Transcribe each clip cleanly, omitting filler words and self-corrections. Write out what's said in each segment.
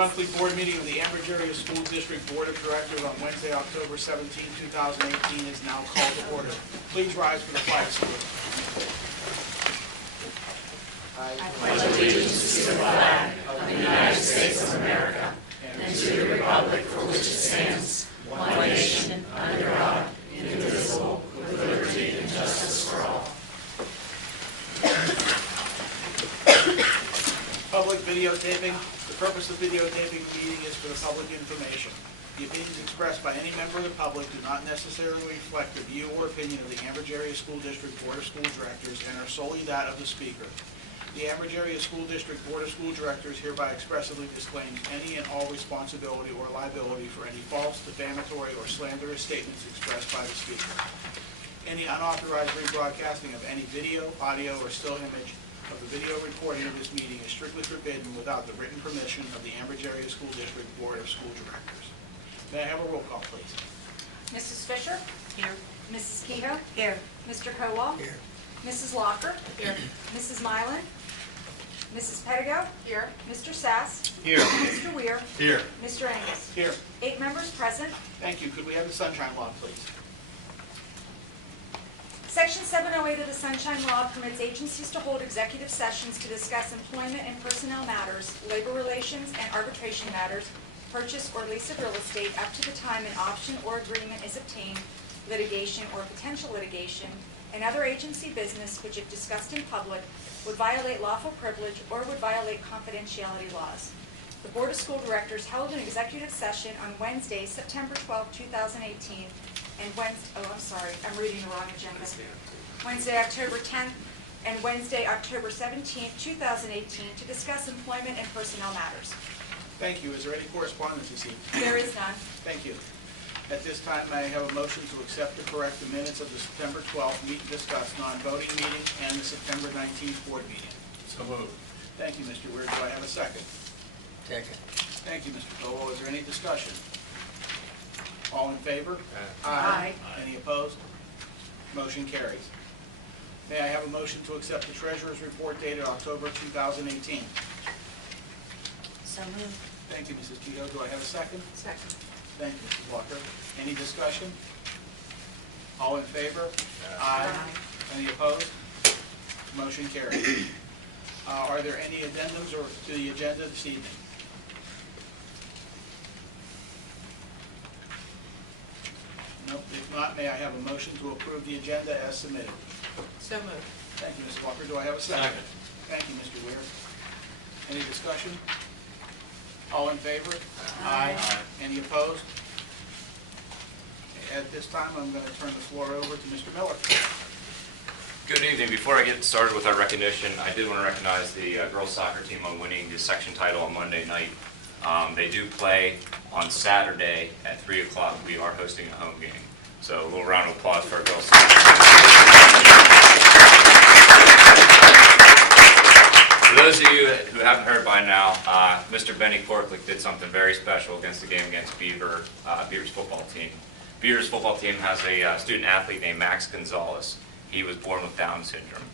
monthly board meeting of the Ambridge Area School District Board of Directors on Wednesday, October 17, 2018 is now called to order. Please rise for the flag salute. I pledge allegiance to the flag of the United States of America and to the republic for which it stands, one nation, under God, indivisible, with liberty and justice for all. Public videotaping. The purpose of videotaping the meeting is for the public information. The opinions expressed by any member of the public do not necessarily reflect the view or opinion of the Ambridge Area School District Board of School Directors and are solely that of the speaker. The Ambridge Area School District Board of School Directors hereby expressly disclaims any and all responsibility or liability for any false, defamatory, or slanderous statements expressed by the speaker. Any unauthorized rebroadcasting of any video, audio, or still image of the video recording of this meeting is strictly forbidden without the written permission of the Ambridge Area School District Board of School Directors. May I have a roll call, please? Mrs. Fisher? Here. Mrs. Kehoe? Here. Mr. Kowal? Here. Mrs. Locker? Here. Mrs. Mylan? Mrs. Pettigo? Here. Mr. Sass? Here. Mr. Weir? Here. Mr. Angus? Here. 8 members present. Thank you. Could we have the sunshine law, please? Section 708 of the Sunshine Law permits agencies to hold executive sessions to discuss employment and personnel matters, labor relations, and arbitration matters, purchase or lease of real estate up to the time an option or agreement is obtained, litigation or potential litigation, and other agency business which, if discussed in public, would violate lawful privilege or would violate confidentiality laws. The Board of School Directors held an executive session on Wednesday, September 12, 2018, and I'm reading the wrong agenda. Wednesday, October 10th, and Wednesday, October 17th, 2018, to discuss employment and personnel matters. Thank you. Is there any correspondence this evening? There is none. Thank you. At this time, may I have a motion to accept and correct the minutes of the September 12th Meet and Discuss non-voting meeting and the September 19th board meeting? So moved. Thank you, Mr. Weir. Do I have a second? Second. Thank you, Mr. Cole. Is there any discussion? All in favor? Aye. Any opposed? Motion carries. May I have a motion to accept the treasurer's report dated October 2018? So moved. Thank you, Mrs. Kehoe. Do I have a second? Second. Thank you, Mrs. Walker. Any discussion? All in favor? Aye. Any opposed? Motion carries. Are there any addendums or to the agenda this evening? Nope. If not, may I have a motion to approve the agenda as submitted? So moved. Thank you, Mrs. Walker. Do I have a second? Second. Thank you, Mr. Weir. Any discussion? All in favor? Aye. Any opposed? At this time, I'm going to turn the floor over to Mr. Miller. Good evening. Before I get started with our recognition, I did want to recognize the girls soccer team on winning the section title on Monday night. They do play on Saturday at 3 o'clock. We are hosting a home game. So a little round of applause for our girls soccer team. For those of you who haven't heard by now, Mr. Benny Korklick did something very special against the game against Beaver's football team. Beaver's football team has a student athlete named Max Gonzalez. He was born with Down syndrome.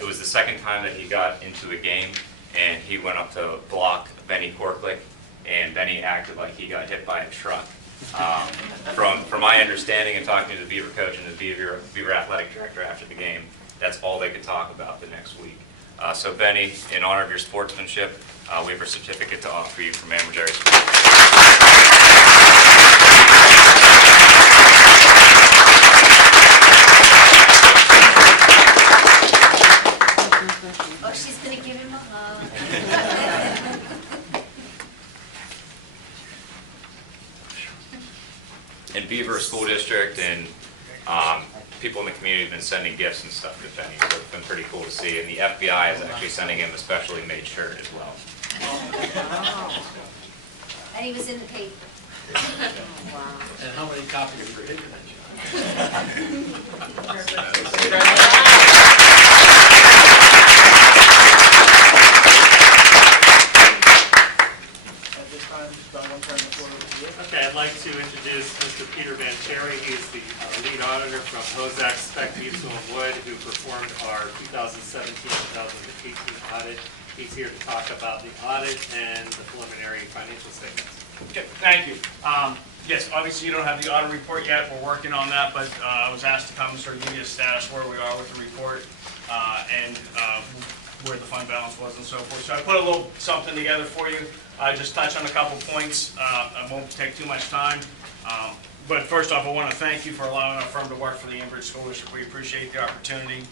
It was the second time that he got into a game, and he went up to block Benny Korklick, and Benny acted like he got hit by a truck. From my understanding and talking to the Beaver coach and the Beaver athletic director after the game, that's all they could talk about the next week. So Benny, in honor of your sportsmanship, we have a certificate to offer you from Ambridge Area School. Oh, she's going to give him a hug. And Beaver School District and people in the community have been sending gifts and stuff to Benny, so it's been pretty cool to see. And the FBI is actually sending him a specially made shirt as well. And he was in the paper. Wow. And how many copies were hidden in At this time, Doug, I'm turning the floor over to you. Okay, I'd like to introduce Mr. Peter Bancheri. He's the lead auditor from Hozak Spec Mutual and Wood, who performed our 2017-2018 audit He's here to talk about the audit and the preliminary financial statements. Okay, thank you. Yes, obviously you don't have the audit report yet. We're working on that, but I was asked to come and sort of give you a status where we are with the report and where the fund balance was and so forth. So I put a little something together for you. Just touch on a couple points. I won't take too much time. But first off, I want to thank you for allowing our firm to work for the Ambridge School District. We appreciate the opportunity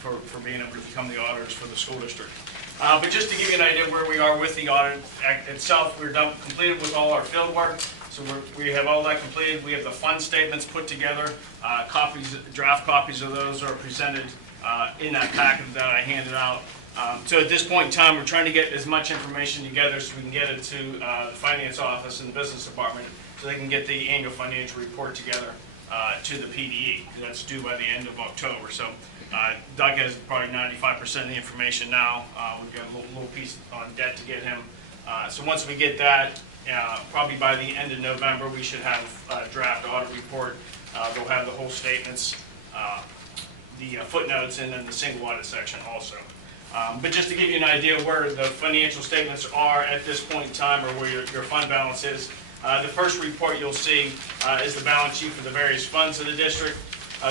for being able to become the auditors for the school district. But just to give you an idea where we are with the audit itself, we're completed with all our field work. So we have all that completed. We have the fund statements put together. Draft copies of those are presented in that packet that I handed out. So at this point in time, we're trying to get as much information together so we can get it to the finance office and the business department so they can get the annual financial report together to the PDE. That's due by the end of October. So Doug has probably 95% of the information now. We've got a little piece on debt to get him. So once we get that, probably by the end of November, we should have a draft audit report. They'll have the whole statements, the footnotes, and then the single audit section also. But just to give you an idea where the financial statements are at this point in time, or where your fund balance is, the first report you'll see is the balance sheet for the various funds of the district.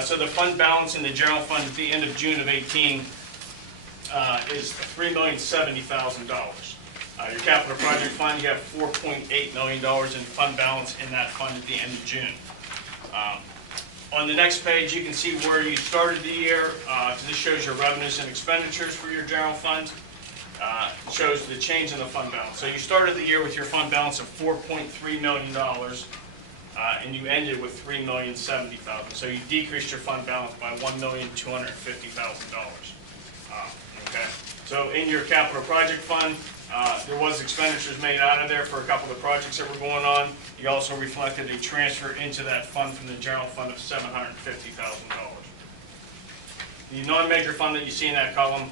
So the fund balance in the general fund at the end of June of 18 is $3,070,000. Your capital project fund, you have $4.8 million in fund balance in that fund at the end of June. On the next page, you can see where you started the year. This shows your revenues and expenditures for your general fund. It shows the change in the fund balance. So you started the year with your fund balance of $4.3 million, and you ended with $3,070,000. So you decreased your fund balance by $1,250,000. Okay. So in your capital project fund, there was expenditures made out of there for a couple of projects that were going on. You also reflected a transfer into that fund from the general fund of $750,000. The non-major fund that you see in that column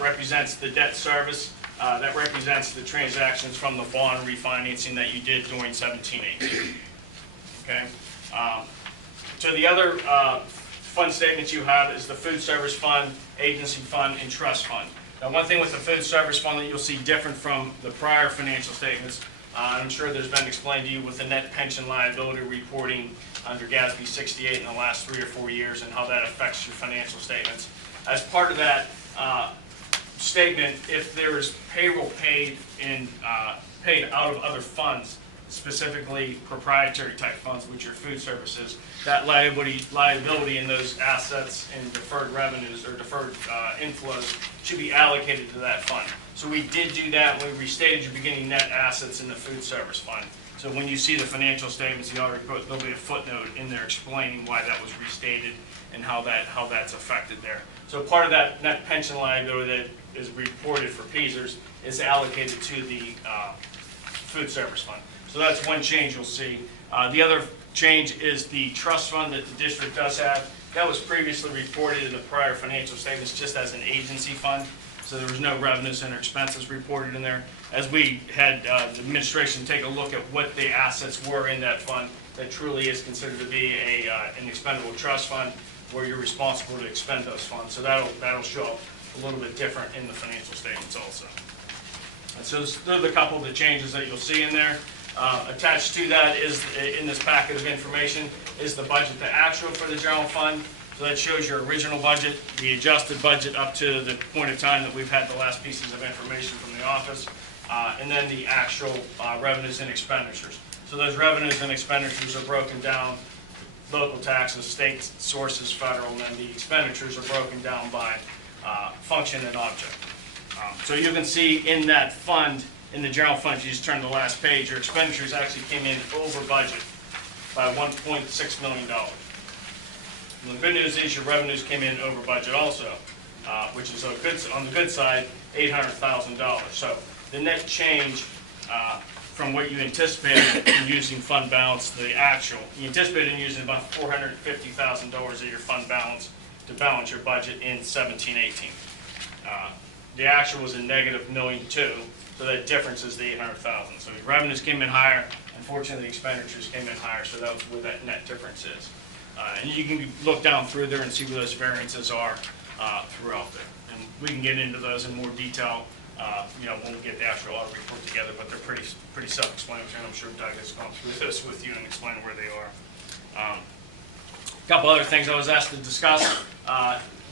represents the debt service. That represents the transactions from the bond refinancing that you did during 17-18. Okay. So the other fund statements you have is the food service fund, agency fund, and trust fund. Now, one thing with the food service fund that you'll see different from the prior financial statements, I'm sure there's been explained to you with the net pension liability reporting under GASB 68 in the last 3 or 4 years and how that affects your financial statements. As part of that statement, if there is payroll paid out of other funds, specifically proprietary type funds, which are food services, that liability in those assets and deferred revenues or deferred inflows should be allocated to that fund. So we did do that when we restated your beginning net assets in the food service fund. So when you see the financial statements, the audit report, there'll be a footnote in there explaining why that was restated and how that's affected there. So part of that net pension liability that is reported for PESers is allocated to the food service fund. So that's one change you'll see. The other change is the trust fund that the district does have. That was previously reported in the prior financial statements just as an agency fund. So there was no revenues and expenses reported in there. As we had the administration take a look at what the assets were in that fund, that truly is considered to be an expendable trust fund where you're responsible to expend those funds. So that'll show up a little bit different in the financial statements also. And so those are a couple of the changes that you'll see in there. Attached to that is, in this packet of information, is the budget, the actual for the general fund. So that shows your original budget, the adjusted budget up to the point of time that we've had the last pieces of information from the office, and then the actual revenues and expenditures. So those revenues and expenditures are broken down, local taxes, state sources, federal, and then the expenditures are broken down by function and object. So you can see in that fund, in the general fund, if you just turn to the last page, your expenditures actually came in over budget by $1.6 million. And the good news is your revenues came in over budget also, which is on the good side, $800,000. So the net change from what you anticipated in using fund balance to the actual, you anticipated using about $450,000 of your fund balance to balance your budget in 17-18. The actual was a negative $1.2 million. So that difference is the $800,000. So your revenues came in higher. Unfortunately, the expenditures came in higher. So that's where that net difference is. And you can look down through there and see where those variances are throughout there. And we can get into those in more detail when we get the actual audit report together, but they're pretty self-explanatory, and I'm sure Doug has gone through this with you and explained where they are. A couple other things I was asked to discuss.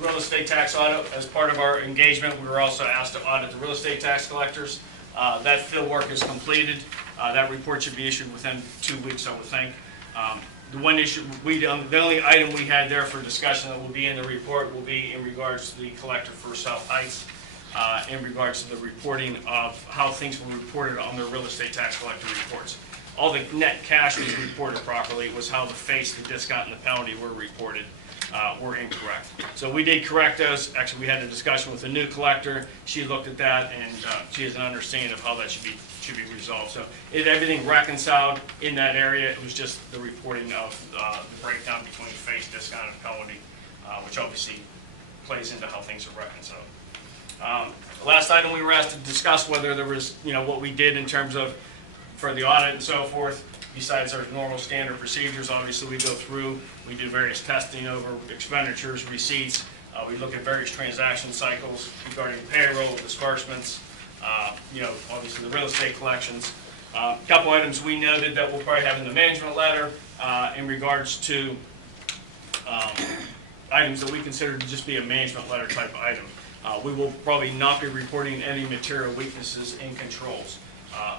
Real estate tax audit. As part of our engagement, we were also asked to audit the real estate tax collectors. That field work is completed. That report should be issued within 2 weeks, I would think. The one issue, the only item we had there for discussion that will be in the report will be in regards to the collector for South Heights, in regards to the reporting of how things were reported on their real estate tax collector reports. All the net cash was reported properly. It was how the face, the discount, and the penalty were reported were incorrect. So we did correct those. Actually, we had a discussion with the new collector. She looked at that, and she has an understanding of how that should be resolved. So everything reconciled in that area. It was just the reporting of the breakdown between face, discount, and penalty, which obviously plays into how things are reconciled. The last item we were asked to discuss whether there was, what we did in terms of for the audit and so forth, besides our normal standard procedures. Obviously, we go through, we do various testing over expenditures, receipts. We look at various transaction cycles regarding payroll, disbursements, obviously the real estate collections. A couple items we noted that we'll probably have in the management letter in regards to items that we consider to just be a management letter type item. We will probably not be reporting any material weaknesses in controls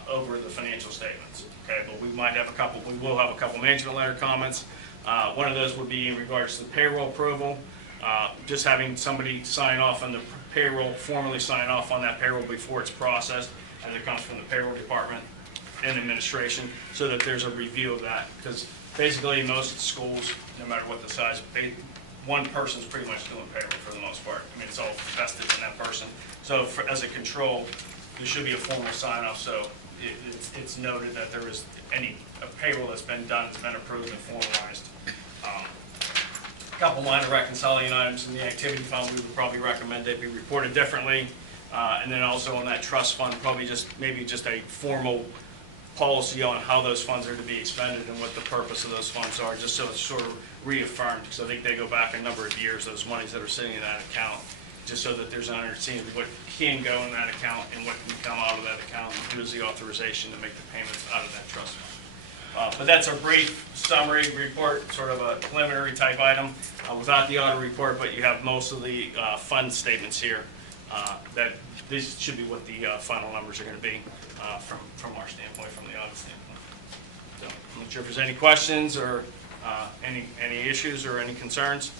over the financial statements. Okay, but we might have we will have a couple management letter comments. One of those would be in regards to the payroll approval, just having somebody sign off on the payroll, formally sign off on that payroll before it's processed, as it comes from the payroll department and administration, so that there's a review of that. Because basically most schools, no matter what the size, one person's pretty much doing payroll for the most part. I mean, it's all vested in that person. So as a control, there should be a formal sign off, so it's noted that there is a payroll that's been done, has been approved and formalized. A couple minor reconciling items in the activity fund, we would probably recommend they be reported differently. And then also on that trust fund, probably maybe just a formal policy on how those funds are to be expended and what the purpose of those funds are, just so it's sort of reaffirmed, because I think they go back a number of years, those monies that are sitting in that account, just so that there's an understanding of what can go in that account and what can come out of that account, and who has the authorization to make the payments out of that trust fund. But that's a brief summary report, sort of a preliminary type item without the audit report, but you have most of the fund statements here. That this should be what the final numbers are going to be from our standpoint, from the audit standpoint. So I'm not sure if there's any questions or any issues or any concerns.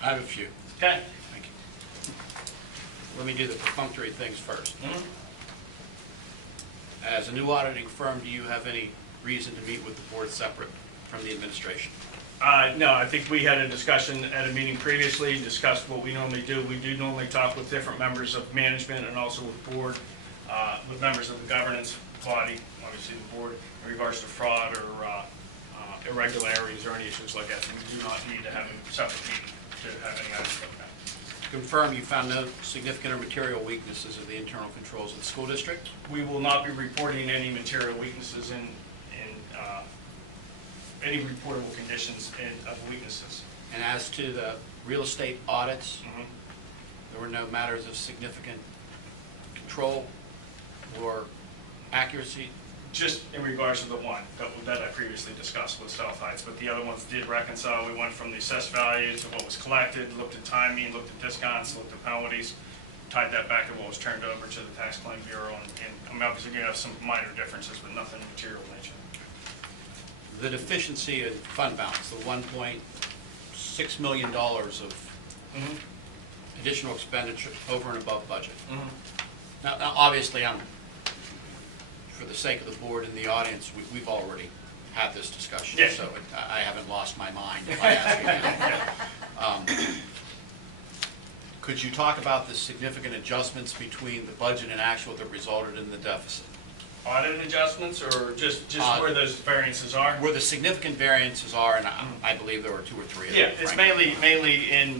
I have a few. Okay. Thank you. Let me do the perfunctory things first. As a new auditing firm, do you have any reason to meet with the board separate from the administration? No, I think we had a discussion at a meeting previously, discussed what we normally do. We do normally talk with different members of management and also with board, with members of the governance body, obviously the board, in regards to fraud or irregularities or any issues like that. So we do not need to have a separate meeting to have any items like that. Confirm you found no significant or material weaknesses of the internal controls of the school district? We will not be reporting any material weaknesses in any reportable conditions of weaknesses. And as to the real estate audits, there were no matters of significant control or accuracy? Just in regards to the one that I previously discussed with South Heights, but the other ones did reconcile. We went from the assessed value to what was collected, looked at timing, looked at discounts, looked at penalties, tied that back to what was turned over to the Tax Claim Bureau, and I'm obviously going to have some minor differences, but nothing material in nature. The deficiency in fund balance, the $1.6 million of additional expenditure over and above budget. Now, obviously, for the sake of the board and the audience, we've already had this discussion, yes. So I haven't lost my mind if I ask you now. Could you talk about the significant adjustments between the budget and actual that resulted in the deficit? Audit adjustments, or just where those variances are? Where the significant variances are, and I believe there were 2 or 3 of them. Yeah, it's mainly in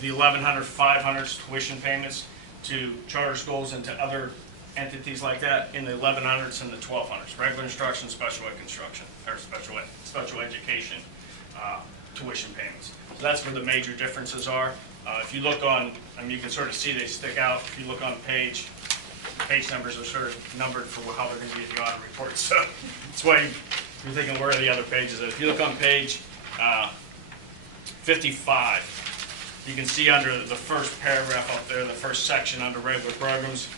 the 1,100, 500s tuition payments to charter schools and to other entities like that, in the 1,100s and the 1,200s, regular instruction, special ed construction, or special education tuition payments. So that's where the major differences are. If you look on, I mean, you can sort of see they stick out. If you look on page numbers are sort of numbered for how they're going to be in the audit report. So that's why you're thinking, where are the other pages? If you look on page 55, you can see under the first paragraph up there, the first section under regular programs,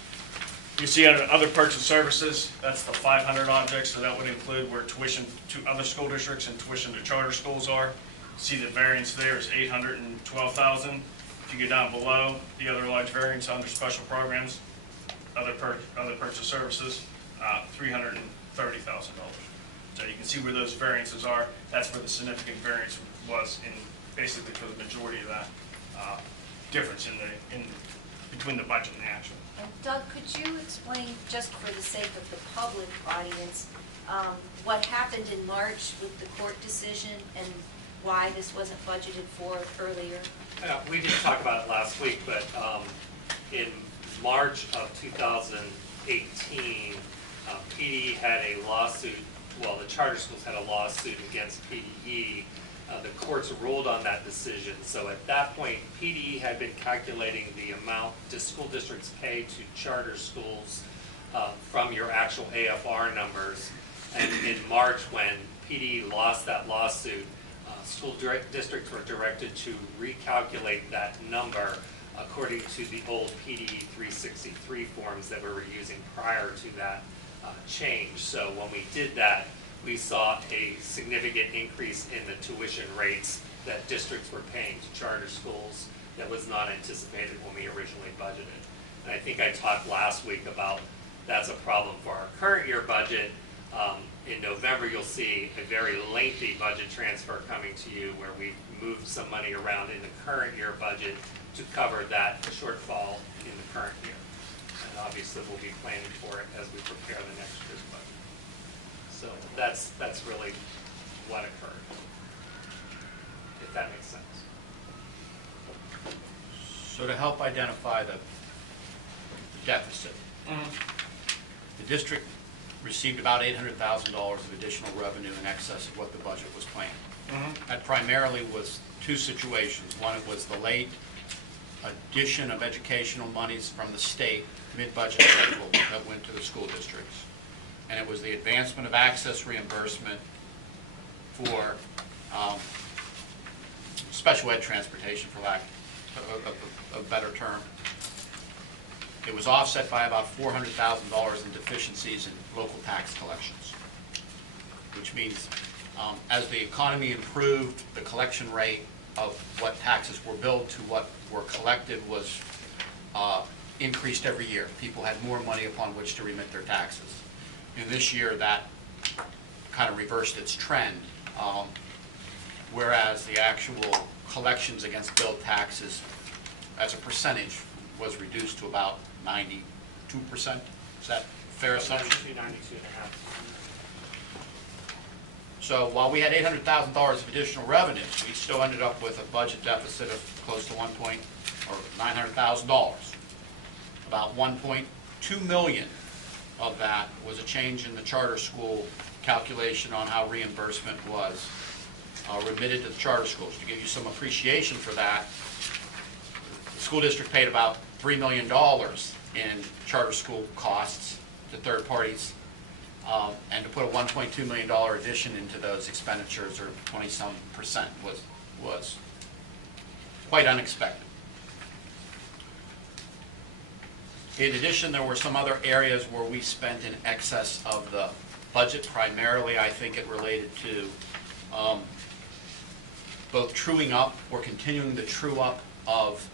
you see under other purchase services, that's the 500 objects, so that would include where tuition to other school districts and tuition to charter schools are. See the variance there is 812,000. If you go down below, the other large variance under special programs, other purchase services, $330,000. So you can see where those variances are. That's where the significant variance was in basically for the majority of that difference in between the budget and the actual. And Doug, could you explain, just for the sake of the public audience, what happened in March with the court decision and why this wasn't budgeted for earlier? We didn't talk about it last week, but in March of 2018, PD had a lawsuit, well, the charter schools had a lawsuit against PDE. The courts ruled on that decision. So at that point, PDE had been calculating the amount the school districts pay to charter schools from your actual AFR numbers. And in March, when PDE lost that lawsuit, school districts were directed to recalculate that number according to the old PDE 363 forms that we were using prior to that change. So when we did that, we saw a significant increase in the tuition rates that districts were paying to charter schools that was not anticipated when we originally budgeted. And I think I talked last week about that's a problem for our current year budget. In November, you'll see a very lengthy budget transfer coming to you where we've moved some money around in the current year budget to cover that shortfall in the current year. And obviously, we'll be planning for it as we prepare the next year's budget. So that's really what occurred, if that makes sense. So to help identify the deficit, the district received about $800,000 of additional revenue in excess of what the budget was planned. That primarily was two situations. One, it was the late addition of educational monies from the state mid-budget cycle that went to the school districts. And it was the advancement of access reimbursement for special ed transportation, for lack of a better term. It was offset by about $400,000 in deficiencies in local tax collections, which means as the economy improved, the collection rate of what taxes were billed to what were collected was increased every year. People had more money upon which to remit their taxes. And this year, that kind of reversed its trend, whereas the actual collections against billed taxes as a percentage was reduced to about 92%. Is that a fair assumption? 92.5. So while we had $800,000 of additional revenues, we still ended up with a budget deficit of close to $900,000. About $1.2 million of that was a change in the charter school calculation on how reimbursement was remitted to the charter schools. To give you some appreciation for that, the school district paid about $3 million in charter school costs to third parties, and to put a $1.2 million addition into those expenditures, or 20-some%, was quite unexpected. In addition, there were some other areas where we spent in excess of the budget. Primarily, I think it related to both truing up or continuing the true up of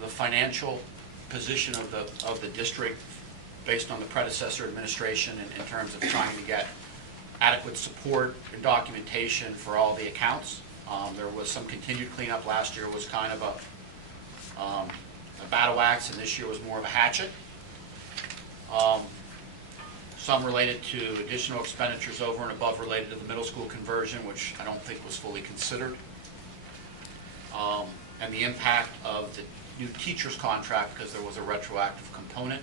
the financial position of the district based on the predecessor administration in terms of trying to get adequate support and documentation for all the accounts. There was some continued cleanup. Last year was kind of a battle axe, and this year was more of a hatchet. Some related to additional expenditures over and above related to the middle school conversion, which I don't think was fully considered. And the impact of the new teacher's contract, because there was a retroactive component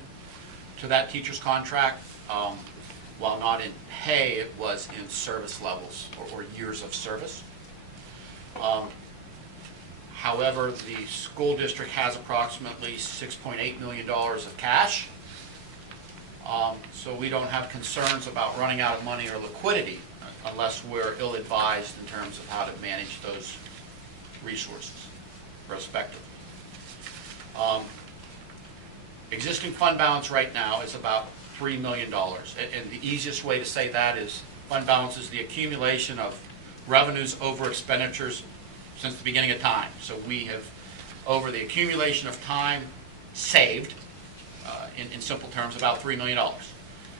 to that teacher's contract. While not in pay, it was in service levels or years of service. However, the school district has approximately $6.8 million of cash. So we don't have concerns about running out of money or liquidity unless we're ill-advised in terms of how to manage those resources respectively. Existing fund balance right now is about $3 million. And the easiest way to say that is fund balance is the accumulation of revenues over expenditures since the beginning of time. So we have, over the accumulation of time, saved, in simple terms, about $3 million.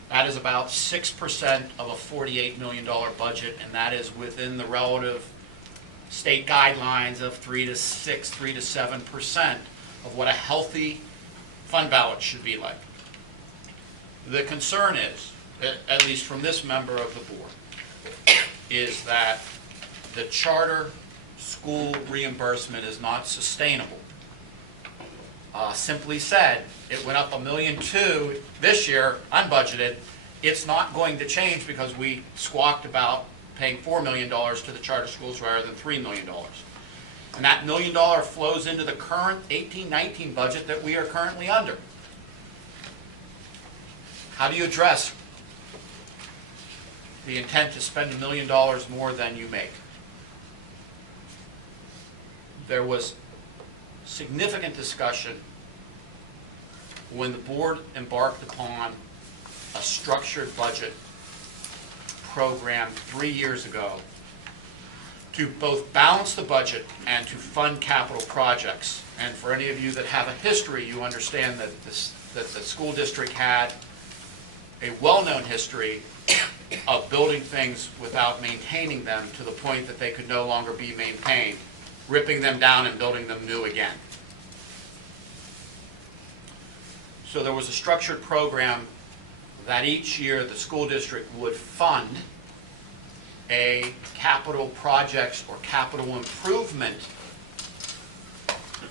That is about 6% of a $48 million budget, and that is within the relative state guidelines of 3 to 6, 3 to 7% of what a healthy fund balance should be like. The concern is, at least from this member of the board, is that the charter school reimbursement is not sustainable. Simply said, it went up $1.2 million this year, unbudgeted. It's not going to change because we squawked about paying $4 million to the charter schools rather than $3 million. And that $1 million flows into the current 18-19 budget that we are currently under. How do you address the intent to spend $1 million more than you make? There was significant discussion when the board embarked upon a structured budget program 3 years ago to both balance the budget and to fund capital projects. And for any of you that have a history, you understand that the school district had a well-known history of building things without maintaining them to the point that they could no longer be maintained, ripping them down and building them new again. So there was a structured program that each year the school district would fund a capital projects or capital improvement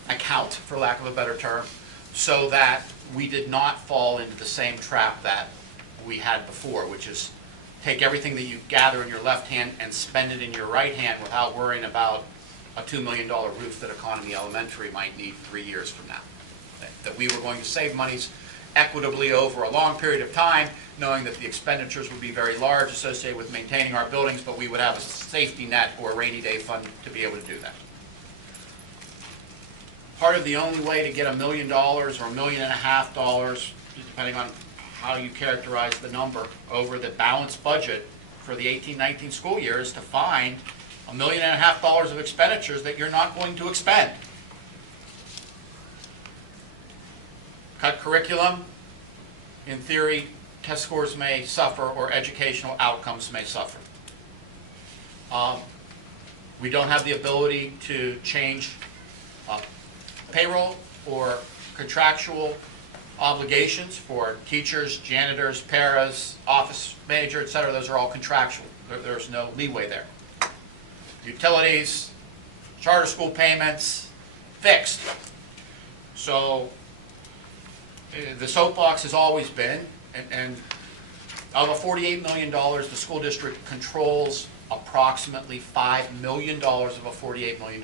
account, for lack of a better term, so that we did not fall into the same trap that we had before, which is take everything that you gather in your left hand and spend it in your right hand without worrying about a $2 million roof that Economy Elementary might need 3 years from now. That we were going to save monies equitably over a long period of time, knowing that the expenditures would be very large associated with maintaining our buildings, but we would have a safety net or a rainy day fund to be able to do that. Part of the only way to get $1 million or $1.5 million, depending on how you characterize the number, over the balanced budget for the 18-19 school year is to find $1.5 million of expenditures that you're not going to expend. Cut curriculum, in theory, test scores may suffer or educational outcomes may suffer. We don't have the ability to change payroll or contractual obligations for teachers, janitors, paras, office manager, etc. Those are all contractual. There's no leeway there. Utilities, charter school payments, fixed. So the soapbox has always been, and of a $48 million, the school district controls approximately $5 million of a $48 million.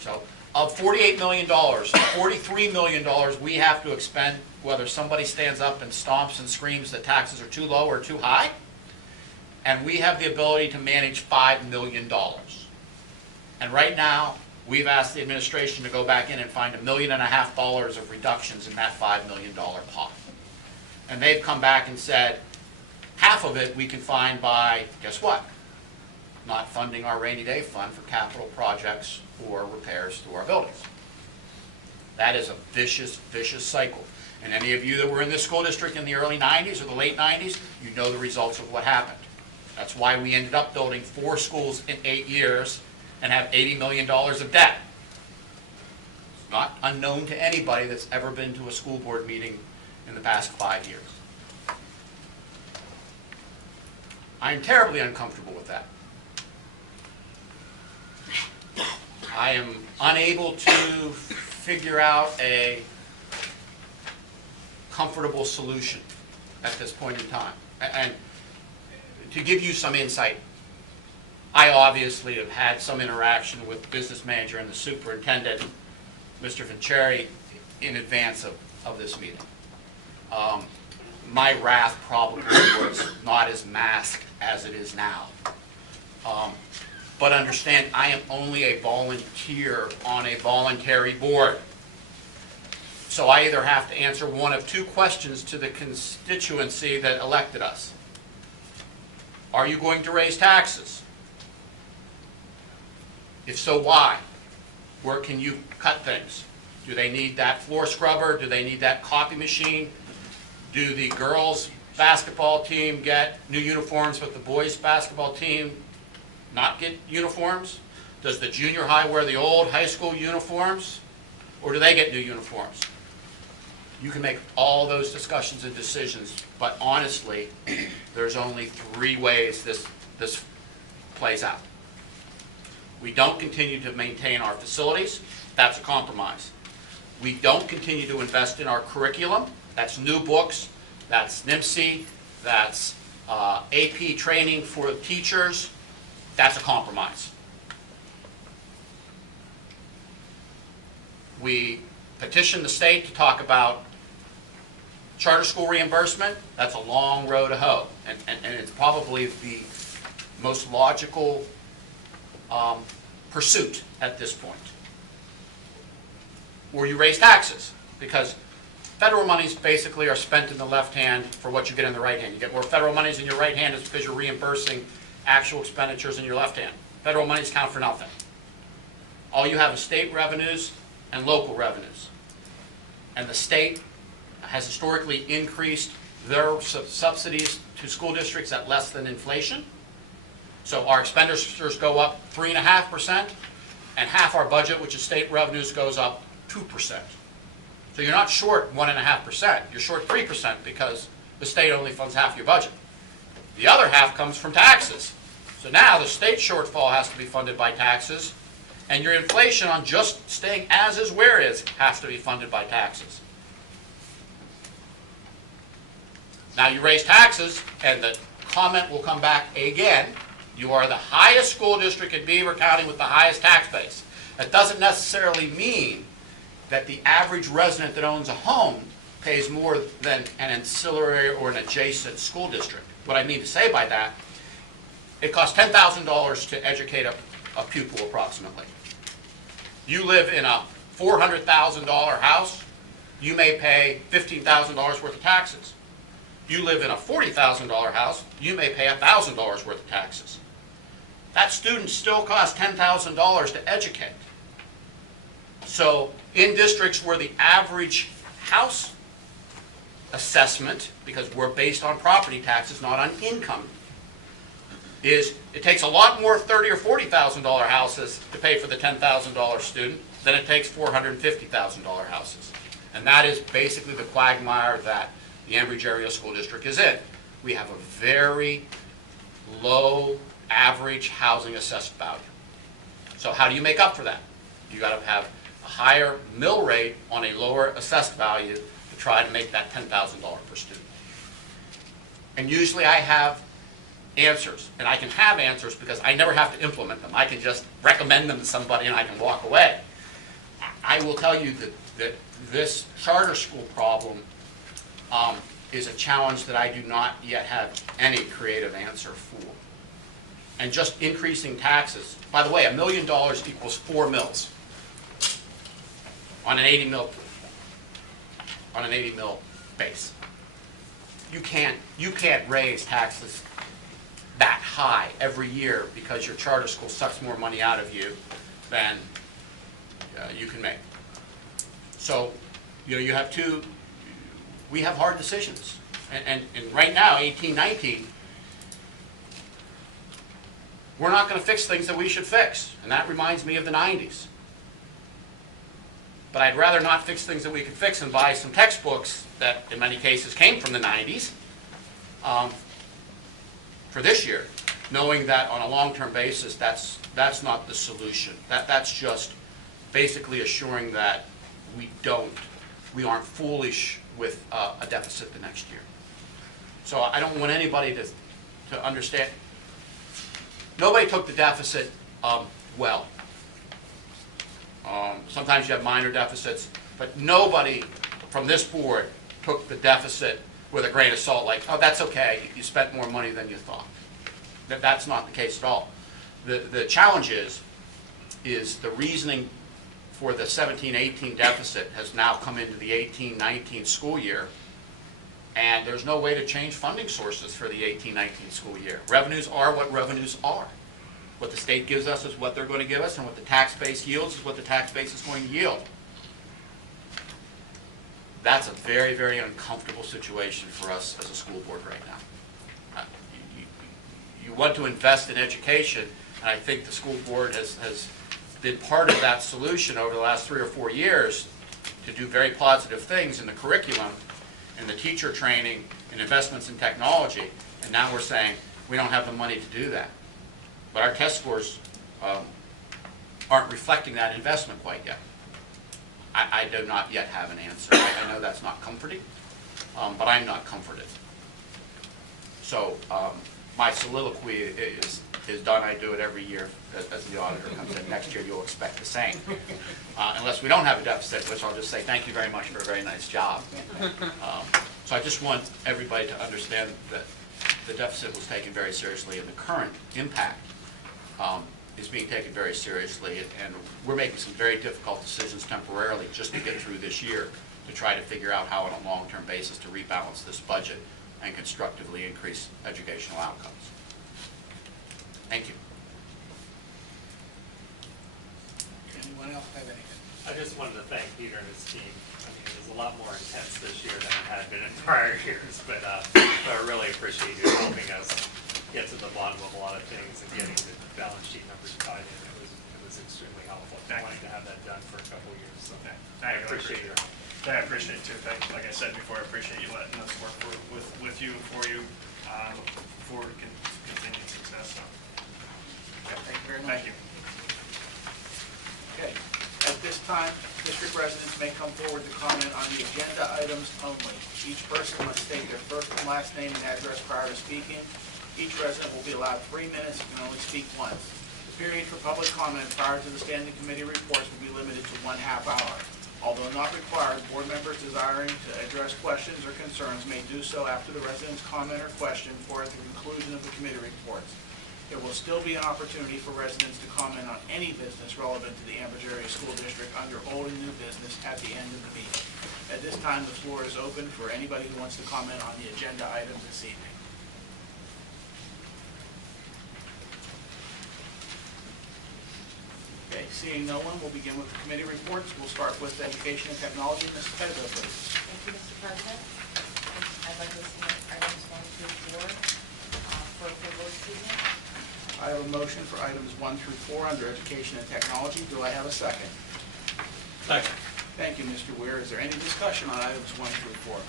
So of $48 million, $43 million we have to expend whether somebody stands up and stomps and screams that taxes are too low or too high, and we have the ability to manage $5 million. And right now, we've asked the administration to go back in and find $1.5 million of reductions in that $5 million pot. And they've come back and said, half of it we can find by, guess what? Not funding our rainy day fund for capital projects or repairs to our buildings. That is a vicious, vicious cycle. And any of you that were in this school district in the early 90s or the late 90s, you know the results of what happened. That's why we ended up building 4 schools in 8 years and have $80 million of debt. It's not unknown to anybody that's ever been to a school board meeting in the past 5 years. I am terribly uncomfortable with that. I am unable to figure out a comfortable solution at this point in time. And to give you some insight, I obviously have had some interaction with the business manager and the superintendent, Mr. Vinceri, in advance of this meeting. My wrath probably was not as masked as it is now. But understand, I am only a volunteer on a voluntary board. So I either have to answer one of two questions to the constituency that elected us. Are you going to raise taxes? If so, why? Where can you cut things? Do they need that floor scrubber? Do they need that copy machine? Do the girls' basketball team get new uniforms, but the boys' basketball team not get uniforms? Does the junior high wear the old high school uniforms? Or do they get new uniforms? You can make all those discussions and decisions, but honestly, there's only three ways this plays out. We don't continue to maintain our facilities. That's a compromise. We don't continue to invest in our curriculum. That's new books, that's NIMSI, that's AP training for teachers. That's a compromise. We petitioned the state to talk about charter school reimbursement. That's a long road to hoe, and it's probably the most logical pursuit at this point. Or you raise taxes, because federal monies basically are spent in the left hand for what you get in the right hand. You get more federal monies in your right hand is because you're reimbursing actual expenditures in your left hand. Federal monies count for nothing. All you have is state revenues and local revenues. And the state has historically increased their subsidies to school districts at less than inflation. So our expenditures go up 3.5%, and half our budget, which is state revenues, goes up 2%. So you're not short 1.5%, you're short 3% because the state only funds half your budget. The other half comes from taxes. So now the state shortfall has to be funded by taxes, and your inflation on just staying as is where is has to be funded by taxes. Now you raise taxes, and the comment will come back again. You are the highest school district in Beaver County with the highest tax base. That doesn't necessarily mean that the average resident that owns a home pays more than an ancillary or an adjacent school district. What I mean to say by that, it costs $10,000 to educate a pupil approximately. You live in a $400,000 house, you may pay $15,000 worth of taxes. You live in a $40,000 house, you may pay $1,000 worth of taxes. That student still costs $10,000 to educate. So in districts where the average house assessment, because we're based on property taxes, not on income, is it takes a lot more $30,000 or $40,000 houses to pay for the $10,000 student than it takes $450,000 houses. And that is basically the quagmire that the Ambridge Area School District is in. We have a very low average housing assessed value. So how do you make up for that? You got to have a higher mill rate on a lower assessed value to try to make that $10,000 per student. And usually I have answers, and I can have answers because I never have to implement them. I can just recommend them to somebody and I can walk away. I will tell you that this charter school problem is a challenge that I do not yet have any creative answer for. And just increasing taxes, by the way, $1 million equals 4 mills on an 80 mil base. You can't raise taxes that high every year because your charter school sucks more money out of you than you can make. So, you have we have hard decisions. And right now, 18-19, we're not going to fix things that we should fix. And that reminds me of the 90s. But I'd rather not fix things that we could fix and buy some textbooks that in many cases came from the 90s for this year, knowing that on a long-term basis that's not the solution. That's just basically assuring that we aren't foolish with a deficit the next year. So I don't want anybody to understand. nobody took the deficit well. Sometimes you have minor deficits, but nobody from this board took the deficit with a grain of salt, like, oh, that's okay, you spent more money than you thought. That's not the case at all. The challenge is the reasoning for the 17-18 deficit has now come into the 18-19 school year, and there's no way to change funding sources for the 18-19 school year. Revenues are what revenues are. What the state gives us is what they're going to give us, and what the tax base yields is what the tax base is going to yield. That's a very, very uncomfortable situation for us as a school board right now. You want to invest in education, and I think the school board has been part of that solution over the last 3 or 4 years to do very positive things in the curriculum, in the teacher training, in investments in technology, and now we're saying we don't have the money to do that. But our test scores aren't reflecting that investment quite yet. I do not yet have an answer. I know that's not comforting, but I'm not comforted. So my soliloquy is done. I do it every year as the auditor comes in. Next year you'll expect the same. Unless we don't have a deficit, which I'll just say thank you very much for a very nice job. So I just want everybody to understand that the deficit was taken very seriously, and the current impact is being taken very seriously, and we're making some very difficult decisions temporarily just to get through this year to try to figure out how on a long-term basis to rebalance this budget and constructively increase educational outcomes. Thank you. Anyone else have anything? I just wanted to thank Peter and his team. I mean, it was a lot more intense this year than it had been in prior years, but I really appreciate you helping us get to the bottom of a lot of things and getting the balance sheet numbers tied in. It was extremely helpful. I wanted to have that done for a couple of years, so I appreciate your help. I appreciate it too. Thank you. Like I said before, I appreciate you letting us work with you and for you for continued success. So, Thank you very much. thank you. Okay. At this time, district residents may come forward to comment on the agenda items only. Each person must state their first and last name and address prior to speaking. Each resident will be allowed 3 minutes and can only speak once. The period for public comment prior to the standing committee reports will be limited to 1/2 hour. Although not required, board members desiring to address questions or concerns may do so after the resident's comment or question or at the conclusion of the committee reports. There will still be an opportunity for residents to comment on any business relevant to the Ambridge Area School District under old and new business at the end of the meeting. At this time, the floor is open for anybody who wants to comment on the agenda items this evening. Okay, seeing no one, we'll begin with the committee reports. We'll start with Education and Technology. Mrs. Pettigo, please. Thank you, Mr. President. I'd like to submit items 1 through 4 for approval this evening. I have a motion for items 1 through 4 under Education and Technology. Do I have a second? Second. Thank you, Mr. Weir. Is there any discussion on items 1 through 4?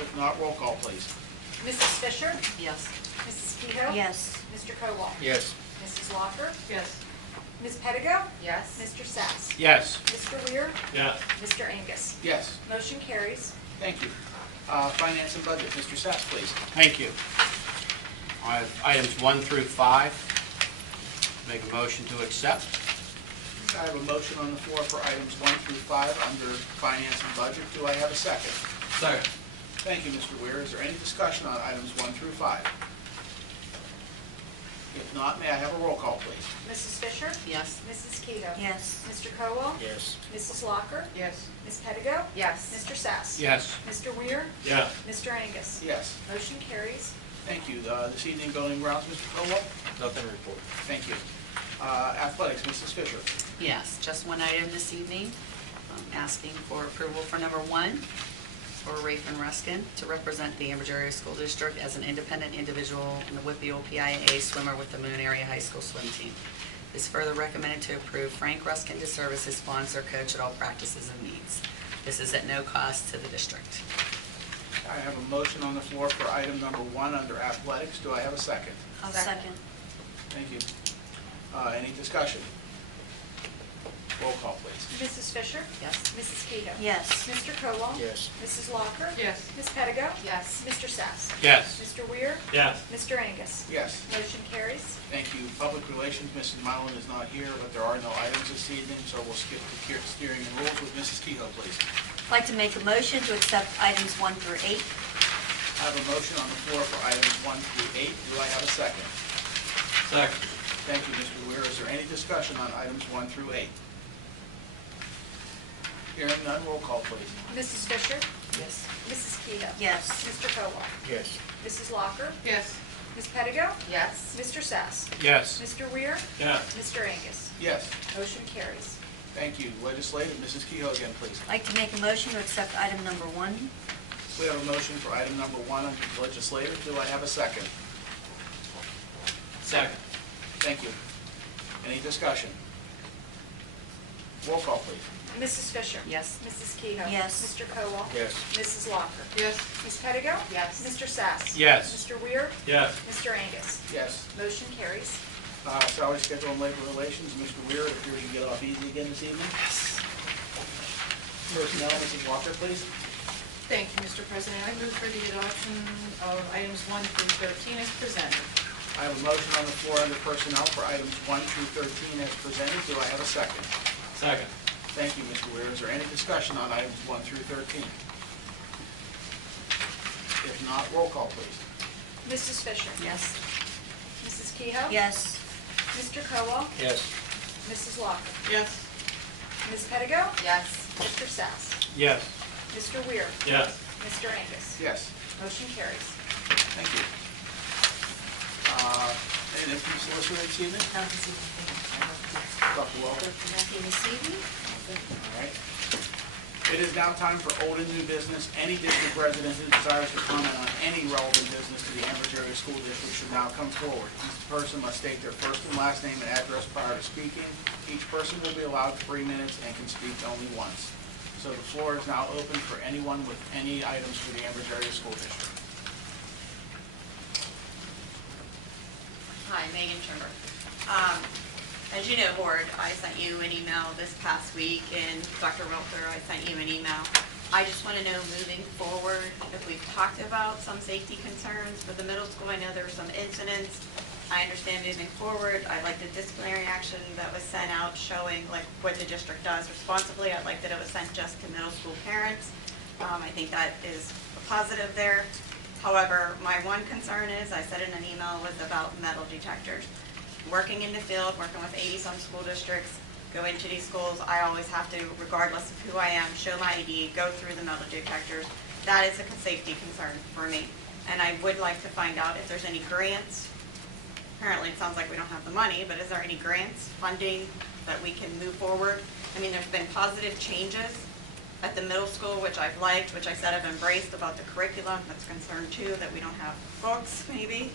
If not, roll call, please. Mrs. Fisher? Yes. Mrs. Kehoe? Yes. Mr. Kowal? Yes. Mrs. Locker? Yes. Ms. Pettigo? Yes. Mr. Sass? Yes. Mr. Weir? Yeah. Mr. Angus? Yes, Motion carries. thank you. Finance and Budget, Mr. Sass, please. Thank you. I have items 1 through 5. Make a motion to accept. I have a motion on the floor for items 1 through 5 under Finance and Budget. Do I have a second? Second. Thank you, Mr. Weir. Is there any discussion on items 1 through 5? If not, may I have a roll call, please? Mrs. Fisher? Yes. Mrs. Kehoe? Yes. Mr. Kowal? Yes. Mrs. Locker? Yes. Ms. Pettigo? Yes. Mr. Sass? Yes. Mr. Weir? Yeah. Mr. Angus? Yes, Motion carries. thank you. This evening, Building Grounds, Mr. Colwell? Nothing to report. Thank you. Athletics, Mrs. Fisher? Yes, just one item this evening. I'm asking for approval for number 1 for Rafen Ruskin to represent the Ambridge Area School District as an independent individual in the WIPIO PIAA swimmer with the Moon Area High School swim team. It is further recommended to approve Frank Ruskin to serve as his sponsor coach at all practices and meets. This is at no cost to the district. I have a motion on the floor for item number 1 under athletics. Do I have a second? I'll second. Thank you. Any discussion? Roll call, please. Mrs. Fisher? Yes. Mrs. Keto? Yes. Mr. Kowal? Yes. Mrs. Locker? Yes. Ms. Pettigo? Yes. Mr. Sass? Yes. Mr. Weir? Yes. Mr. Angus? Yes. Motion carries. Thank you. Public Relations, Mrs. Mullin is not here, but there are no items this evening, so we'll skip the steering and rules with Mrs. Kehoe, please. I'd like to make a motion to accept items 1 through 8. I have a motion on the floor for items 1 through 8. Do I have a second? Second. Thank you, Mr. Weir. Is there any discussion on items 1 through 8? Hearing none, roll call, please. Mrs. Fisher? Yes. Mrs. Keto? Yes. Mr. Kowal? Yes. Mrs. Locker? Yes. Ms. Pettigo? Yes. Mr. Sass? Yes. Mr. Weir? Yes. Mr. Angus? Yes. Motion carries. Thank you. Legislative, Mrs. Kehoe again, please. I'd like to make a motion to accept item number 1. We have a motion for item number 1 on legislative. Do I have a second? Second. Thank you. Any discussion? Roll call, please. Mrs. Fisher? Yes. Mrs. Kehoe? Yes. Mr. Kowal? Yes. Mrs. Locker? Yes. Ms. Pettigo? Yes. Mr. Sass? Yes. Mr. Weir? Yes. Mr. Angus? Yes. Motion carries. Salary schedule and labor relations, Mr. Weir, it appears you get off easy again this evening. Yes. Personnel, Mrs. Walker, please. Thank you, Mr. President. I move for the adoption of items 1 through 13 as presented. I have a motion on the floor under personnel for items 1 through 13 as presented. Do I have a second? Second. Thank you, Mr. Weir. Is there any discussion on items 1 through 13? If not, roll call, please. Mrs. Fisher? Yes. Mrs. Kehoe? Yes. Mr. Kowal? Yes. Mrs. Locker? Yes. Ms. Pettigo? Yes. Mr. Sass? Yes. Mr. Weir? Yes. Mr. Angus? Yes. Motion carries. Thank you. Anything from solicitor this evening? Dr. Walker? Nothing this evening? All right. It is now time for old and new business. Any district resident who desires to comment on any relevant business to the Ambridge Area School District should now come forward. Each person must state their first and last name and address prior to speaking. Each person will be allowed 3 minutes and can speak only once. So the floor is now open for anyone with any items for the Ambridge Area School District. Hi, Megan Trimber. As you know, Board, I sent you an email this past week, and Dr. Welter, I sent you an email. I just want to know, moving forward, if we've talked about some safety concerns for the middle school. I know there were some incidents. I understand moving forward, I'd like the disciplinary action that was sent out showing like what the district does responsibly. I'd like that it was sent just to middle school parents. I think that is a positive there. However, my one concern is, I said in an email, was about metal detectors. Working in the field, working with 80-some school districts, go into these schools, I always have to, regardless of who I am, show my ID, go through the metal detectors. That is a safety concern for me. And I would like to find out if there's any grants. Apparently, it sounds like we don't have the money, but is there any grants, funding, that we can move forward? I mean, there's been positive changes at the middle school, which I've liked, which I said I've embraced about the curriculum. That's a concern too, that we don't have books, maybe.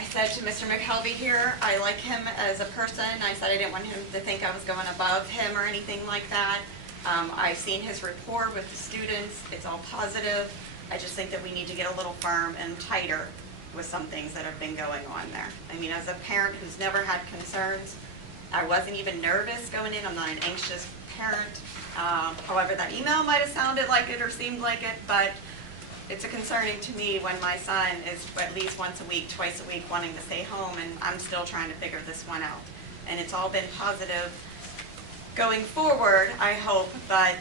I said to Mr. McKelvey here, I like him as a person. I said I didn't want him to think I was going above him or anything like that. I've seen his rapport with the students. It's all positive. I just think that we need to get a little firm and tighter with some things that have been going on there. I mean, as a parent who's never had concerns, I wasn't even nervous going in. I'm not an anxious parent. However, that email might have sounded like it or seemed like it, but it's concerning to me when my son is at least once a week, twice a week wanting to stay home, and I'm still trying to figure this one out. And it's all been positive going forward, I hope, but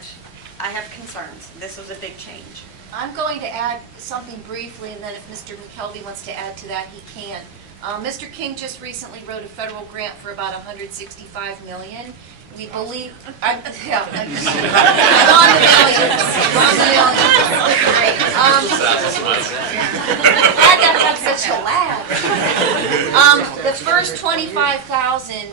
I have concerns. This was a big change. I'm going to add something briefly, and then if Mr. McKelvey wants to add to that, he can. Mr. King just recently wrote a federal grant for about $165 million. We believe, I'm on the millions. I'm on the millions. Great. I got such a laugh. The first 25,000,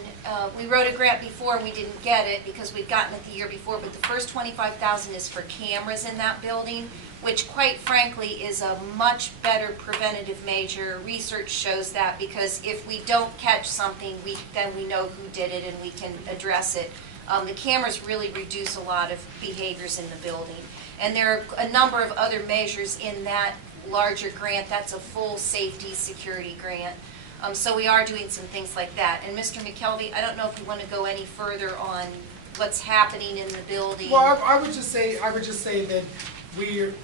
we wrote a grant before and we didn't get it because we'd gotten it the year before, but the first 25,000 is for cameras in that building, which quite frankly is a much better preventative measure. Research shows that, because if we don't catch something, then we know who did it and we can address it. The cameras really reduce a lot of behaviors in the building. And there are a number of other measures in that larger grant. That's a full safety security grant. So we are doing some things like that. And Mr. McKelvey, I don't know if you want to go any further on what's happening in the building. Well, I would just say that we're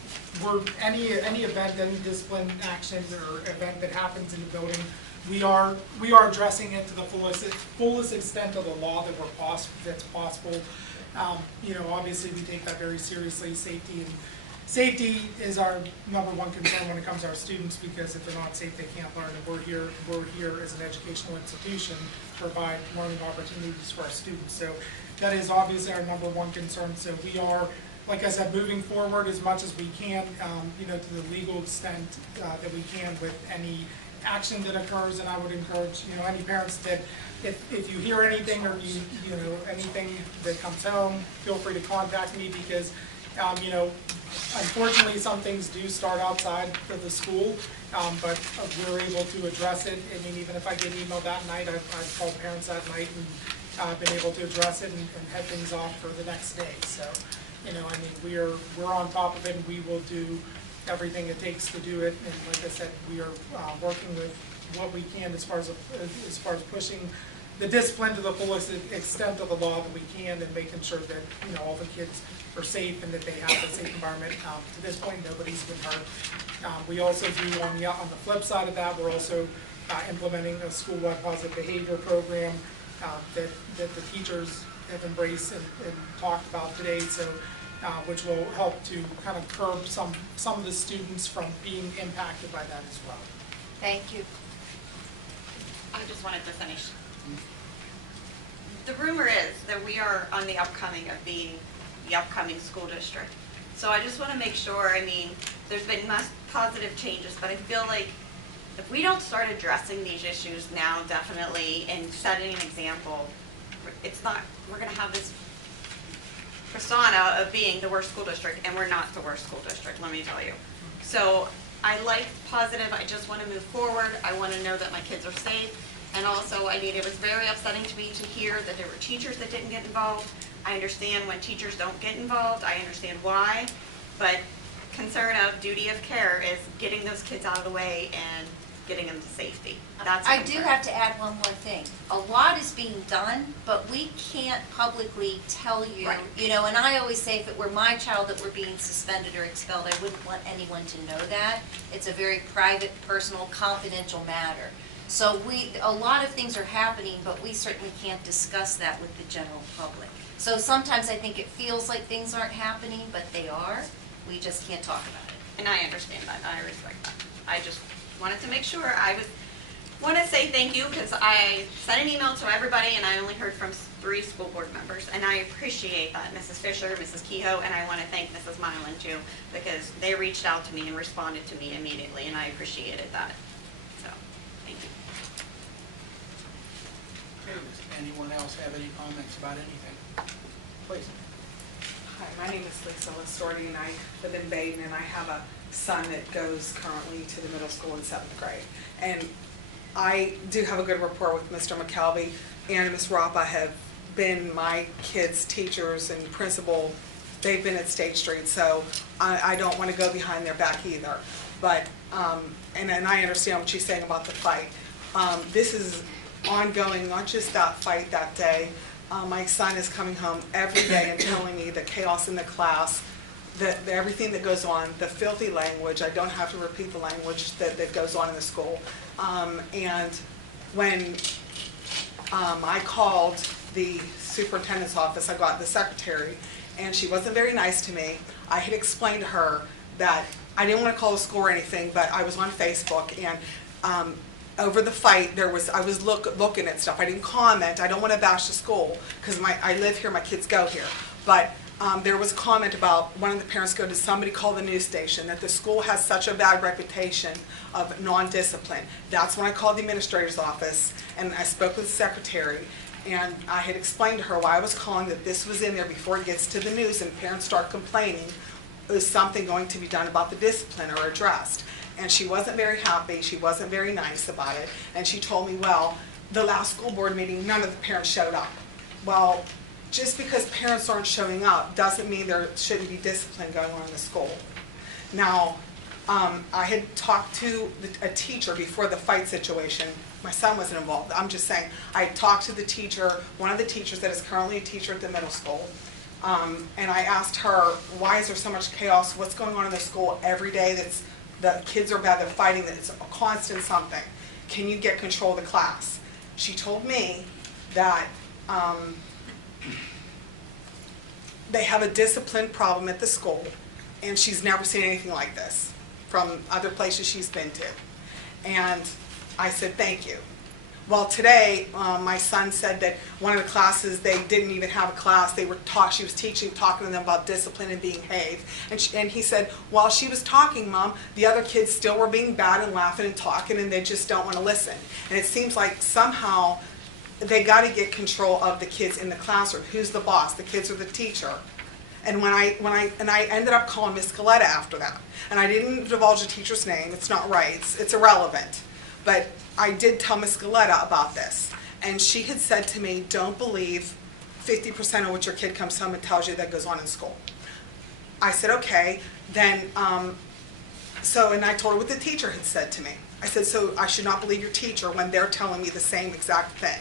any event, any discipline action or event that happens in the building, we are addressing it to the fullest extent of the law that's possible. You know, obviously we take that very seriously. Safety is our number one concern when it comes to our students, because if they're not safe, they can't learn. And we're here as an educational institution to provide learning opportunities for our students. So that is obviously our number one concern. So we are, like I said, moving forward as much as we can, you know, to the legal extent that we can with any action that occurs. And I would encourage, you know, any parents that if you hear anything or you know anything that comes home, feel free to contact me, because you know, unfortunately some things do start outside of the school, but we're able to address it. I mean, even if I get email that night, I've called parents that night and been able to address it and head things off for the next day. So, you know, I mean, we're on top of it, and we will do everything it takes to do it. And like I said, we are working with what we can as far as pushing the discipline to the fullest extent of the law that we can, and making sure that, you know, all the kids are safe and that they have a safe environment. To this point, nobody's been hurt. We also do, on the flip side of that, we're also implementing a school-wide positive behavior program that the teachers have embraced and talked about today. So, which will help to kind of curb some of the students from being impacted by that as well. Thank you. I just wanted to finish. The rumor is that we are on the upcoming of being the upcoming school district. So I just want to make sure, I mean, there's been positive changes, but I feel like if we don't start addressing these issues now, definitely, and setting an example, we're going to have this persona of being the worst school district, and we're not the worst school district, let me tell you. So I like positive, I just want to move forward, I want to know that my kids are safe, and also, I mean, it was very upsetting to me to hear that there were teachers that didn't get involved. I understand when teachers don't get involved, I understand why, but concern of duty of care is getting those kids out of the way and getting them to safety. That's I do have to add one more thing. A lot is being done, but we can't publicly tell you, Right. you know, and I always say if it were my child that were being suspended or expelled, I wouldn't want anyone to know that. It's a very private, personal, confidential matter. So a lot of things are happening, but we certainly can't discuss that with the general public. So sometimes I think it feels like things aren't happening, but they are. We just can't talk about it. And I understand that, I respect that. I just wanted to make sure. Want to say thank you, because I sent an email to everybody and I only heard from 3 school board members, and I appreciate that, Mrs. Fisher, Mrs. Kehoe, and I want to thank Mrs. Mylan too, because they reached out to me and responded to me immediately, and I appreciated that. So, thank you. Okay, does anyone else have any comments about anything? Please. Hi, my name is Lisa Listorti, and I live in Baden, and I have a son that goes currently to the middle school in 7th grade. And I do have a good rapport with Mr. McKelvey, and Ms. Rappa have been my kids' teachers and principal. They've been at State Street, so I don't want to go behind their back either. But, and I understand what she's saying about the fight. This is ongoing, not just that fight that day. My son is coming home every day and telling me the chaos in the class, everything that goes on, the filthy language. I don't have to repeat the language that goes on in the school. And when I called the superintendent's office, I got the secretary, and she wasn't very nice to me. I had explained to her that I didn't want to call the school or anything, but I was on Facebook, and over the fight, I was looking at stuff. I didn't comment. I don't want to bash the school because I live here, my kids go here. But there was a comment about one of the parents did somebody call the news station that the school has such a bad reputation of non-discipline. That's when I called the administrator's office and I spoke with the secretary, and I had explained to her why I was calling, that this was in there before it gets to the news and parents start complaining. Is something going to be done about the discipline or addressed? And she wasn't very happy, she wasn't very nice about it, and she told me, well, the last school board meeting, none of the parents showed up. Well, just because parents aren't showing up doesn't mean there shouldn't be discipline going on in the school. Now, I had talked to a teacher before the fight situation My son wasn't involved. I'm just saying, I talked to the teacher, one of the teachers that is currently a teacher at the middle school, and I asked her, why is there so much chaos? What's going on in the school every day? That's the kids are bad, they're fighting, that it's a constant something. Can you get control of the class? She told me that they have a discipline problem at the school, and she's never seen anything like this from other places she's been to. And I said, thank you. Well, today, my son said that one of the classes, they didn't even have a class. They were she was talking to them about discipline and being behaved. And he said, while she was talking, Mom, the other kids still were being bad and laughing and talking, and they just don't want to listen. And it seems like somehow they got to get control of the kids in the classroom. Who's the boss, the kids or the teacher? And I ended up calling Miss Scaletta after that. And I didn't divulge the teacher's name. It's not right. It's irrelevant. But I did tell Miss Scaletta about this. And she had said to me, don't believe 50% of what your kid comes home and tells you that goes on in school. I said, okay. Then, and I told her what the teacher had said to me. I said, so I should not believe your teacher when they're telling me the same exact thing.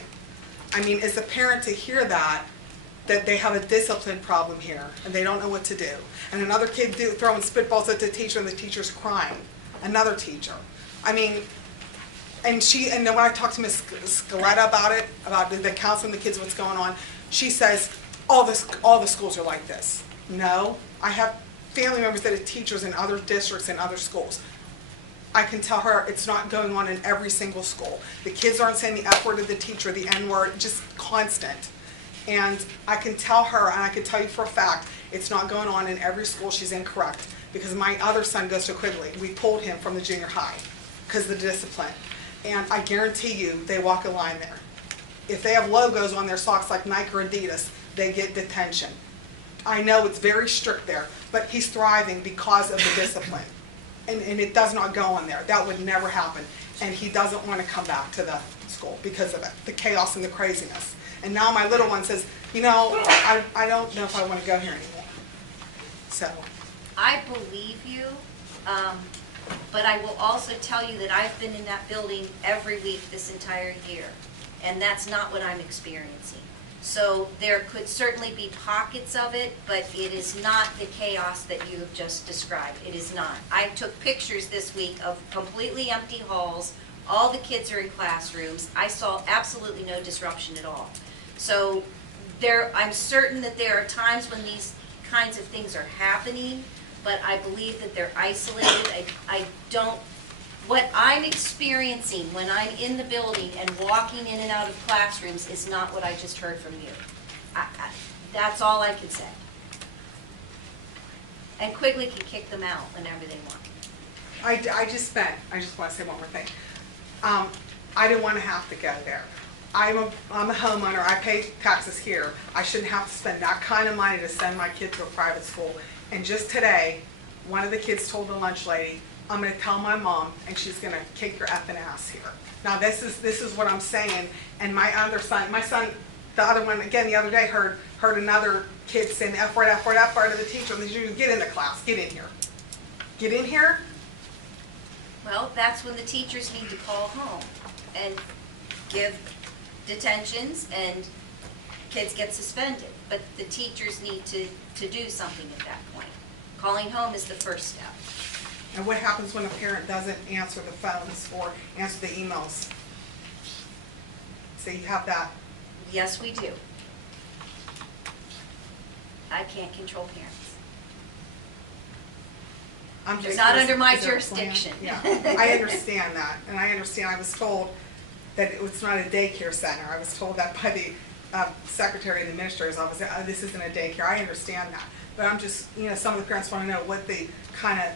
I mean, as a parent to hear that they have a discipline problem here and they don't know what to do. And another kid throwing spitballs at the teacher and the teacher's crying. Another teacher. I mean, and then when I talked to Ms. Scaletta about it, about the counseling the kids, what's going on, she says, all the schools are like this. No, I have family members that are teachers in other districts and other schools. I can tell her it's not going on in every single school. The kids aren't saying the F word to the teacher, the N word, just constant. And I can tell her, and I can tell you for a fact, it's not going on in every school. She's incorrect. Because my other son goes to Quigley. We pulled him from the junior high because of the discipline. And I guarantee you, they walk a line there. If they have logos on their socks like Nike or Adidas, they get detention. I know it's very strict there, but he's thriving because of the discipline. And it does not go on there. That would never happen. And he doesn't want to come back to the school because of it, the chaos and the craziness. And now my little one says, you know, I don't know if I want to go here anymore. So. I believe you, but I will also tell you that I've been in that building every week this entire year, and that's not what I'm experiencing. So there could certainly be pockets of it, but it is not the chaos that you have just described. It is not. I took pictures this week of completely empty halls. All the kids are in classrooms. I saw absolutely no disruption at all. So I'm certain that there are times when these kinds of things are happening, but I believe that they're isolated. What I'm experiencing when I'm in the building and walking in and out of classrooms is not what I just heard from you. That's all I can say. And Quigley can kick them out whenever they want. I just want to say one more thing. I didn't want to have to go there. I'm a homeowner. I pay taxes here. I shouldn't have to spend that kind of money to send my kid to a private school. And just today, one of the kids told the lunch lady, I'm going to tell my mom, and she's going to kick your effing ass here. Now this is what I'm saying. And my son, the other one, again the other day, heard another kid saying F word to the teacher. And the teacher, get in the class, get in here. Get in here. Well, that's when the teachers need to call home and give detentions and kids get suspended. But the teachers need to do something at that point. Calling home is the first step. And what happens when a parent doesn't answer the phones or answer the emails? So you have that. Yes, we do. I can't control parents. It's not under my jurisdiction. Yeah, I understand that, and I understand. I was told that it's not a daycare center. I was told that by the secretary of the administrator's office. This isn't a daycare. I understand that, but I'm just, some of the parents want to know what the kind of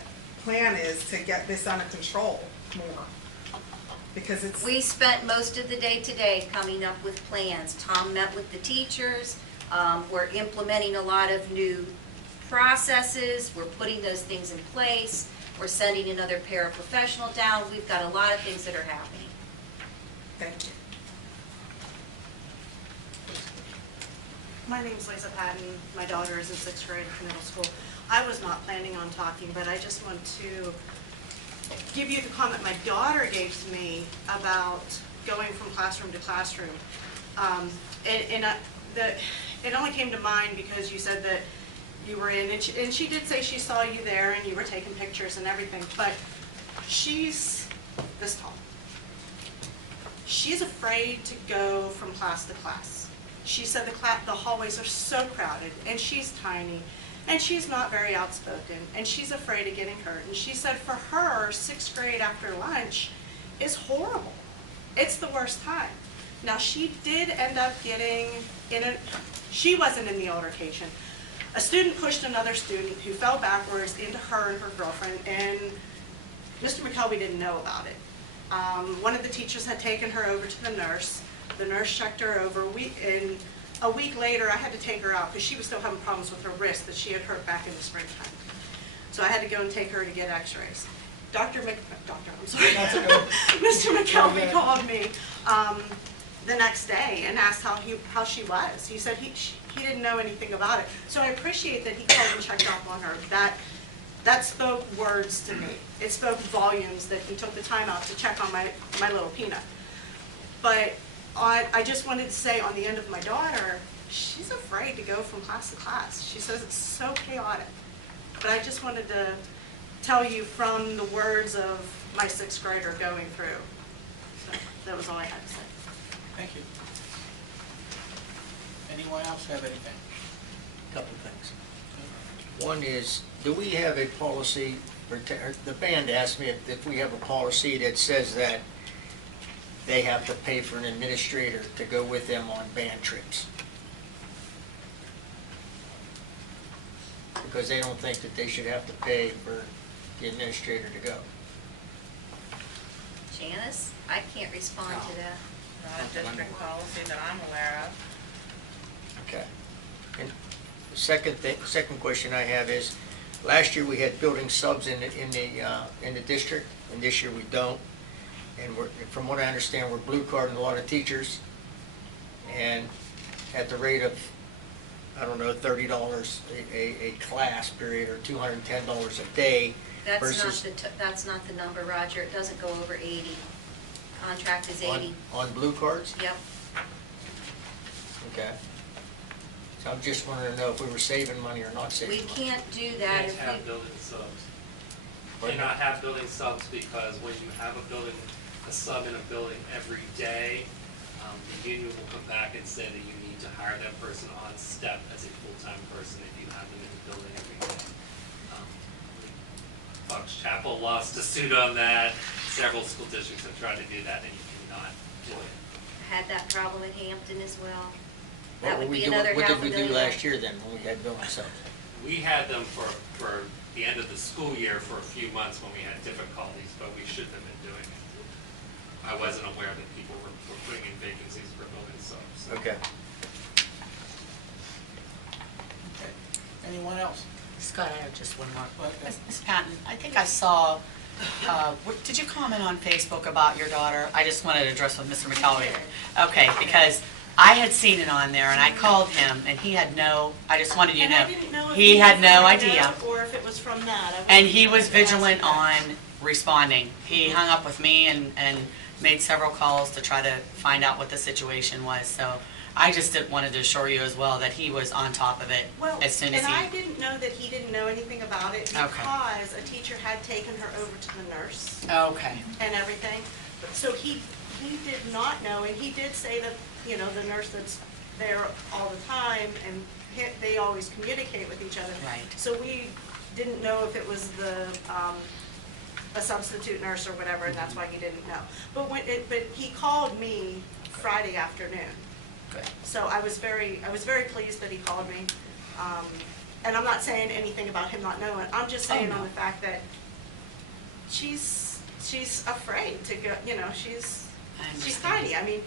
plan is to get this under control more, because it's. We spent most of the day today coming up with plans. Tom met with the teachers. We're implementing a lot of new processes. We're putting those things in place. We're sending another paraprofessional down. We've got a lot of things that are happening. Thank you. My name is Lisa Patton. My daughter is in 6th grade at middle school. I was not planning on talking, but I just want to give you the comment my daughter gave to me about going from classroom to classroom. It only came to mind because you said that you were in, and she did say she saw you there and you were taking pictures and everything, but she's this tall. She's afraid to go from class to class. She said the hallways are so crowded, and she's tiny, and she's not very outspoken, and she's afraid of getting hurt. And she said for her, 6th grade after lunch is horrible. It's the worst time. Now, she did end up getting she wasn't in the altercation. A student pushed another student who fell backwards into her and her girlfriend, and Mr. McKelvey didn't know about it. One of the teachers had taken her over to the nurse. The nurse checked her over, and a week later, I had to take her out because she was still having problems with her wrist that she had hurt back in the springtime. So I had to go and take her to get x-rays. Mr. McKelvey called me the next day and asked how she was. He said he didn't know anything about it. So I appreciate that he called and checked up on her. That spoke words to me. It spoke volumes that he took the time out to check on my little peanut. But I just wanted to say on the end of my daughter, she's afraid to go from class to class. She says it's so chaotic. But I just wanted to tell you from the words of my 6th grader going through. So that was all I had to say. Thank you. Anyone else have anything? Couple things. One is, do we have a policy, or the band asked me if we have a policy that says that they have to pay for an administrator to go with them on band trips? Because they don't think that they should have to pay for the administrator to go. Janice, I can't respond to that. Not a district policy that I'm aware of. Okay. And the second question I have is, last year we had building subs in the district, and this year we don't. And from what I understand, we're blue carding a lot of teachers, and at the rate of, I don't know, $30 a class period, or $210 a day. That's not the number, Roger. It doesn't go over 80. Contract is 80. On blue cards? Yep. Okay. So I'm just wanting to know if we were saving money or not saving We money. can't do that Can't if have we, building subs. Cannot have building subs because when you have a sub in a building every day, the union will come back and say that you need to hire that person on step as a full-time person if you have them in the building every day. Fox Chapel lost a suit on that. Several school districts have tried to do that, and you cannot do it. had that problem in Hampton as well. What That would were we be doing? another What half did a we do million. last year then, when we had building subs? We had them for the end of the school year for a few months when we had difficulties, but we shouldn't have been doing it. I wasn't aware that people were putting in vacancies for building subs. Okay. Okay. Anyone else? Scott, I have just one more. Okay. Ms. Patton, I think I saw, did you comment on Facebook about your daughter? I just wanted to address with Mr. McKelvey. Okay, because I had seen it on there, and I called him, and he had no, I just wanted you to know. And I didn't know if He had no found it idea. out or if it was from that. And he was vigilant on responding. He hung up with me and made several calls to try to find out what the situation was. So I just wanted to assure you as well that he was on top of it Well, as soon as and I he. didn't know that he didn't know anything about it Okay. because a teacher had taken her over to the nurse Okay, and everything. So he did not know, and he did say that, you know, the nurse that's there all the time, and they always communicate with each other. Right. So we didn't know if it was a substitute nurse or whatever, and that's why he didn't know. But he called me Friday afternoon. good. So I was very pleased that he called me. And I'm not saying anything about him not knowing. I'm just saying no. on the fact that she's afraid to go, you know, she's understand. tiny. I mean,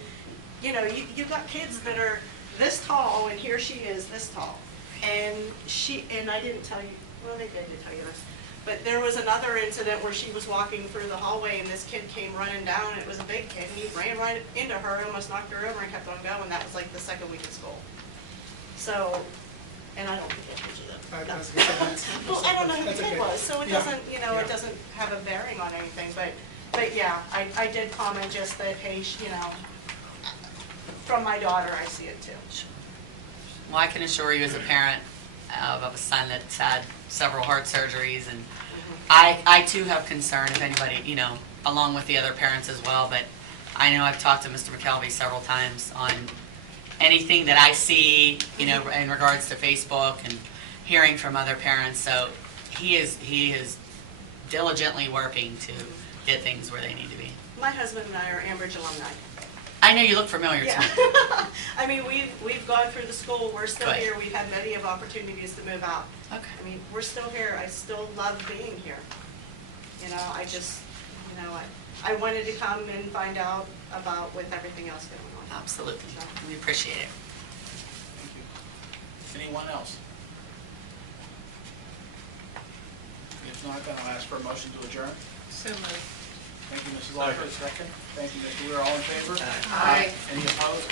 you know, you've got kids that are this tall, and here she is this tall. And I didn't tell you, well, they did tell you this. But there was another incident where she was walking through the hallway, and this kid came running down, and it was a big kid, and he ran right into her, almost knocked her over, and kept on going. That was like the second week of school. So, and I don't think I told you that. Well, I don't know who the kid was, so it doesn't, you know, it doesn't have a bearing on anything, but But yeah, I did comment just that, hey, you know, from my daughter, I see it too. Well, I can assure you as a parent of a son that's had several heart surgeries, and I too have concern, if anybody, you know, along with the other parents as well, but I know I've talked to Mr. McKelvey several times on anything that I see, you know, in regards to Facebook and hearing from other parents, so he is diligently working to get things where they need to be. My husband and I are Ambridge alumni. I know you look familiar to Yeah. me. I mean, we've gone through the school, we're still Good. here, we've had many of opportunities to move out. Okay. I mean, we're still here, I still love being here. You know, I just, you know, I wanted to come and find out about with everything else going on. Absolutely. We appreciate it. Thank you. Anyone else? If not, then I'll ask for a motion to adjourn. So moved. Thank you, Mrs. Lockwood, second. Thank you, Mr. Weir, all in favor? Aye. Any opposed?